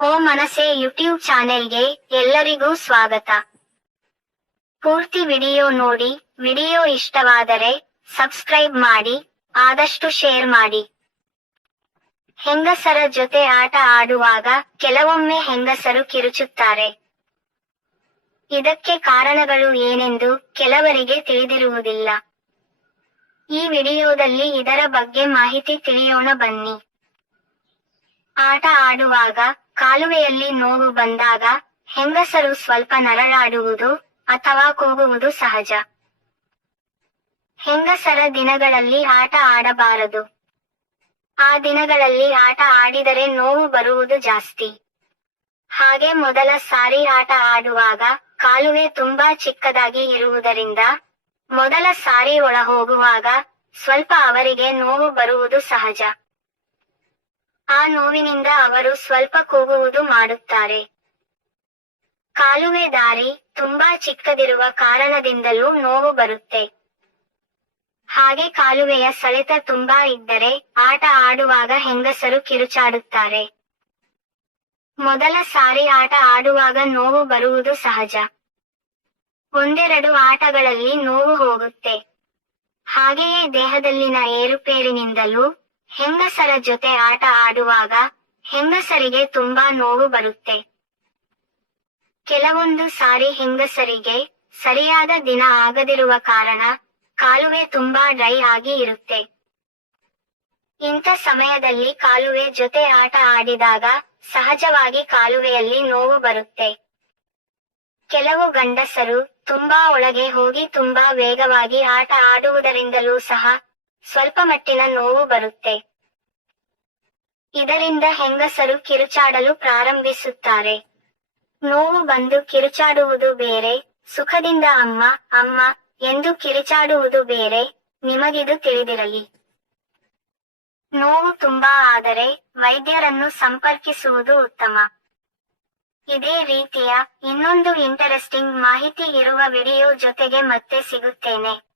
ಓ ಮನಸೆ YouTube ಚಾನೆಲ್ಗೆ ಎಲ್ಲರಿಗೂ ಸ್ವಾಗತ. ಪೂರ್ತಿ ವಿಡಿಯೋ ನೋಡಿ, ವಿಡಿಯೋ ಇಷ್ಟವಾದರೆ ಸಬ್ಸ್ಕ್ರೈಬ್ ಮಾಡಿ, ಆದಷ್ಟು ಶೇರ್ ಮಾಡಿ. ಹೆಂಗಸರ ಜೊತೆ ಆಟ ಆಡುವಾಗ ಕೆಲವೊಮ್ಮೆ ಹೆಂಗಸರು ಕಿರುಚುತ್ತಾರೆ. ಇದಕ್ಕೆ ಕಾರಣಗಳು ಏನೆಂದು ಕೆಲವರಿಗೆ ತಿಳಿದಿರುವುದಿಲ್ಲ. ಈ ವಿಡಿಯೋದಲ್ಲಿ ಇದರ ಬಗ್ಗೆ ಮಾಹಿತಿ ತಿಳಿಯೋಣ ಬನ್ನಿ. ಆಟ ಆಡುವಾಗ ಕಾಲುವೆಯಲ್ಲಿ ನೋವು ಬಂದಾಗ ಹೆಂಗಸರು ಸ್ವಲ್ಪ ನರಳಾಡುವುದು ಅಥವಾ ಕೂಗುವುದು ಸಹಜ. ಹೆಂಗಸರ ದಿನಗಳಲ್ಲಿ ಆಟ ಆಡಬಾರದು. ಆ ದಿನಗಳಲ್ಲಿ ಆಟ ಆಡಿದರೆ ನೋವು ಬರುವುದು ಜಾಸ್ತಿ. ಹಾಗೆ ಮೊದಲ ಸಾರಿ ಆಟ ಆಡುವಾಗ ಕಾಲುವೆ ತುಂಬಾ ಚಿಕ್ಕದಾಗಿ ಇರುವುದರಿಂದ ಮೊದಲ ಸಾರಿ ಒಳ ಹೋಗುವಾಗ ಸ್ವಲ್ಪ ಅವರಿಗೆ ನೋವು ಬರುವುದು ಸಹಜ. ಆ ನೋವಿನಿಂದ ಅವರು ಸ್ವಲ್ಪ ಕೂಗುವುದು ಮಾಡುತ್ತಾರೆ. ಕಾಲುವೆ ದಾರಿ ತುಂಬಾ ಚಿಕ್ಕದಿರುವ ಕಾರಣದಿಂದಲೂ ನೋವು ಬರುತ್ತೆ. ಹಾಗೆ ಕಾಲುವೆಯ ಸೆಳೆತ ತುಂಬಾ ಇದ್ದರೆ ಆಟ ಆಡುವಾಗ ಹೆಂಗಸರು ಕಿರುಚಾಡುತ್ತಾರೆ. ಮೊದಲ ಸಾರಿ ಆಟ ಆಡುವಾಗ ನೋವು ಬರುವುದು ಸಹಜ. ಒಂದೆರಡು ಆಟಗಳಲ್ಲಿ ನೋವು ಹೋಗುತ್ತೆ. ಹಾಗೆಯೇ ದೇಹದಲ್ಲಿನ ಏರುಪೇರಿನಿಂದಲೂ ಹೆಂಗಸರ ಜೊತೆ ಆಟ ಆಡುವಾಗ ಹೆಂಗಸರಿಗೆ ತುಂಬಾ ನೋವು ಬರುತ್ತೆ. ಕೆಲವೊಂದು ಸಾರಿ ಹೆಂಗಸರಿಗೆ ಸರಿಯಾದ ದಿನ ಆಗದಿರುವ ಕಾರಣ ಕಾಲುವೆ ತುಂಬಾ ಡ್ರೈ ಆಗಿ ಇರುತ್ತೆ. ಇಂಥ ಸಮಯದಲ್ಲಿ ಕಾಲುವೆ ಜೊತೆ ಆಟ ಆಡಿದಾಗ ಸಹಜವಾಗಿ ಕಾಲುವೆಯಲ್ಲಿ ನೋವು ಬರುತ್ತೆ. ಕೆಲವು ಗಂಡಸರು ತುಂಬಾ ಒಳಗೆ ಹೋಗಿ ತುಂಬಾ ವೇಗವಾಗಿ ಆಟ ಆಡುವುದರಿಂದಲೂ ಸಹ ಸ್ವಲ್ಪ ಮಟ್ಟಿನ ನೋವು ಬರುತ್ತೆ. ಇದರಿಂದ ಹೆಂಗಸರು ಕಿರುಚಾಡಲು ಪ್ರಾರಂಭಿಸುತ್ತಾರೆ. ನೋವು ಬಂದು ಕಿರುಚಾಡುವುದು ಬೇರೆ, ಸುಖದಿಂದ ಅಮ್ಮ ಅಮ್ಮ ಎಂದು ಕಿರುಚಾಡುವುದು ಬೇರೆ, ನಿಮಗಿದು ತಿಳಿದಿರಲಿ. ನೋವು ತುಂಬಾ ಆದರೆ ವೈದ್ಯರನ್ನು ಸಂಪರ್ಕಿಸುವುದು ಉತ್ತಮ. ಇದೇ ರೀತಿಯ ಇನ್ನೊಂದು ಇಂಟರೆಸ್ಟಿಂಗ್ ಮಾಹಿತಿ ಇರುವ ವಿಡಿಯೋ ಜೊತೆಗೆ ಮತ್ತೆ ಸಿಗುತ್ತೇನೆ.